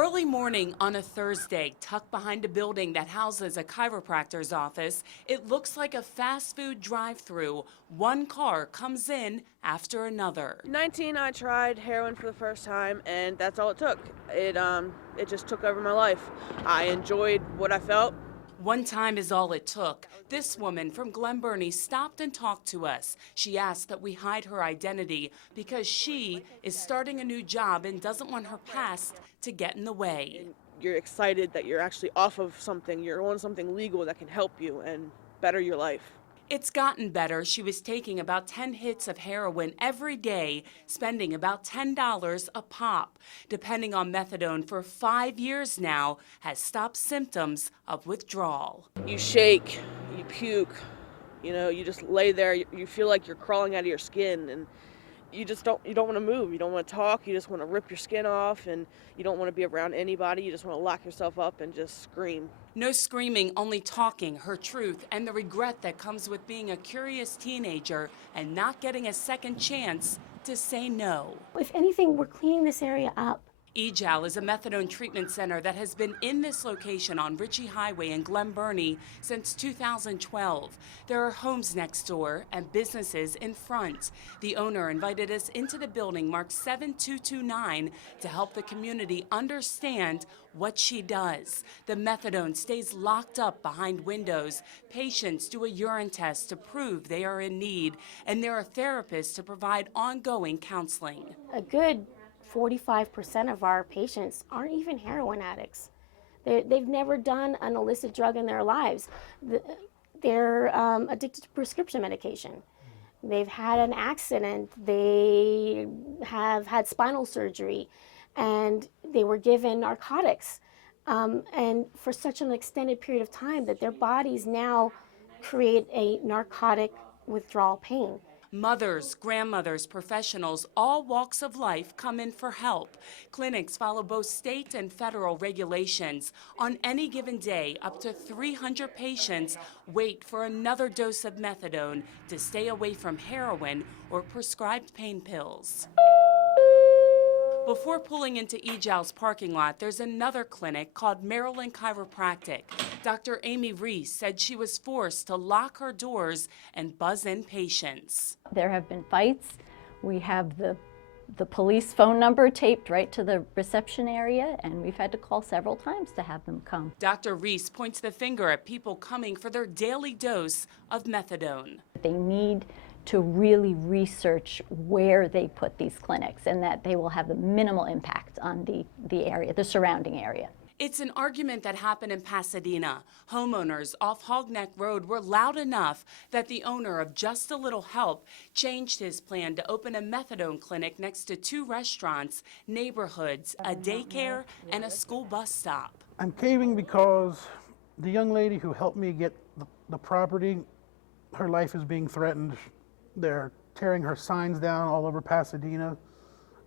Early morning on a Thursday, tucked behind a building that houses a chiropractor's office, it looks like a fast food drive-through. One car comes in after another. 19, I tried heroin for the first time, and that's all it took. It just took over my life. I enjoyed what I felt. One time is all it took. This woman from Glen Burnie stopped and talked to us. She asked that we hide her identity because she is starting a new job and doesn't want her past to get in the way. You're excited that you're actually off of something. You're on something legal that can help you and better your life. It's gotten better. She was taking about 10 hits of heroin every day, spending about $10 a pop. Depending on methadone for 5 years now, has stopped symptoms of withdrawal. You shake, you puke, you just lay there. You feel like you're crawling out of your skin, and you don't want to move. You don't want to talk. You just want to rip your skin off, and you don't want to be around anybody. You just want to lock yourself up and just scream. No screaming, only talking her truth and the regret that comes with being a curious teenager and not getting a second chance to say no. If anything, we're cleaning this area up. EJAL is a methadone treatment center that has been in this location on Ritchie Highway in Glen Burnie since 2012. There are homes next door and businesses in front. The owner invited us into the building marked 7229 to help the community understand what she does. The methadone stays locked up behind windows. Patients do a urine test to prove they are in need, and there are therapists to provide ongoing counseling. A good 45% of our patients aren't even heroin addicts. They've never done an illicit drug in their lives. They're addicted to prescription medication. They've had an accident. They have had spinal surgery, and they were given narcotics. And for such an extended period of time that their bodies now create a narcotic withdrawal pain. Mothers, grandmothers, professionals, all walks of life come in for help. Clinics follow both state and federal regulations. On any given day, up to 300 patients wait for another dose of methadone to stay away from heroin or prescribed pain pills. Before pulling into EJAL's parking lot, there's another clinic called Maryland Chiropractic. Dr. Amy Reese said she was forced to lock her doors and buzz in patients. There have been fights. We have the police phone number taped right to the reception area, and we've had to call several times to have them come. Dr. Reese points the finger at people coming for their daily dose of methadone. They need to really research where they put these clinics, and that they will have the minimal impact on the area, the surrounding area. It's an argument that happened in Pasadena. Homeowners off Hogneck Road were loud enough that the owner of Just a Little Help changed his plan to open a methadone clinic next to 2 restaurants, neighborhoods, a daycare, and a school bus stop. I'm caving because the young lady who helped me get the property, her life is being threatened. They're tearing her signs down all over Pasadena.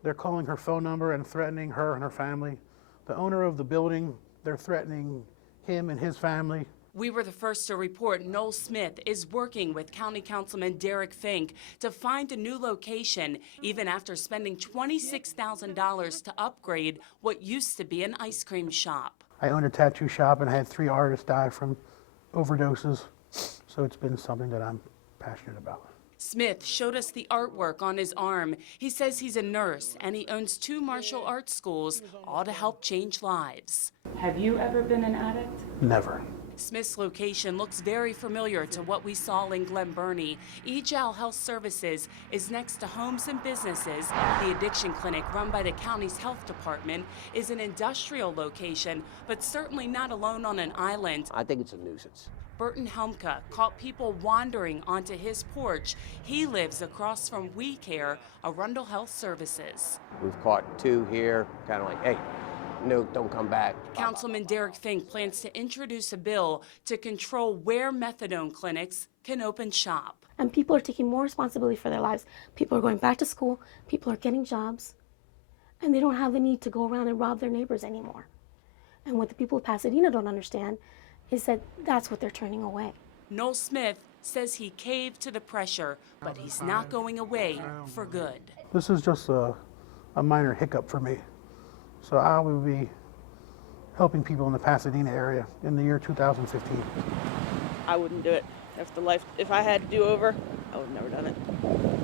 They're calling her phone number and threatening her and her family. The owner of the building, they're threatening him and his family. We were the first to report Noel Smith is working with County Councilman Derek Fink to find a new location, even after spending $26,000 to upgrade what used to be an ice cream shop. I owned a tattoo shop and I had 3 artists die from overdoses, so it's been something that I'm passionate about. Smith showed us the artwork on his arm. He says he's a nurse and he owns 2 martial arts schools, all to help change lives. Have you ever been an addict? Never. Smith's location looks very familiar to what we saw in Glen Burnie. EJAL Health Services is next to homes and businesses. The addiction clinic run by the county's health department is an industrial location, but certainly not alone on an island. I think it's a nuisance. Burton Helmka caught people wandering onto his porch. He lives across from We Care, Arundel Health Services. We've caught 2 here, kind of like, hey, no, don't come back. Councilman Derek Fink plans to introduce a bill to control where methadone clinics can open shop. And people are taking more responsibility for their lives. People are going back to school, people are getting jobs, and they don't have the need to go around and rob their neighbors anymore. And what the people of Pasadena don't understand is that that's what they're turning away. Noel Smith says he caved to the pressure, but he's not going away for good. This is just a minor hiccup for me. So I will be helping people in the Pasadena area in the year 2015. I wouldn't do it. If I had to do over, I would have never done it.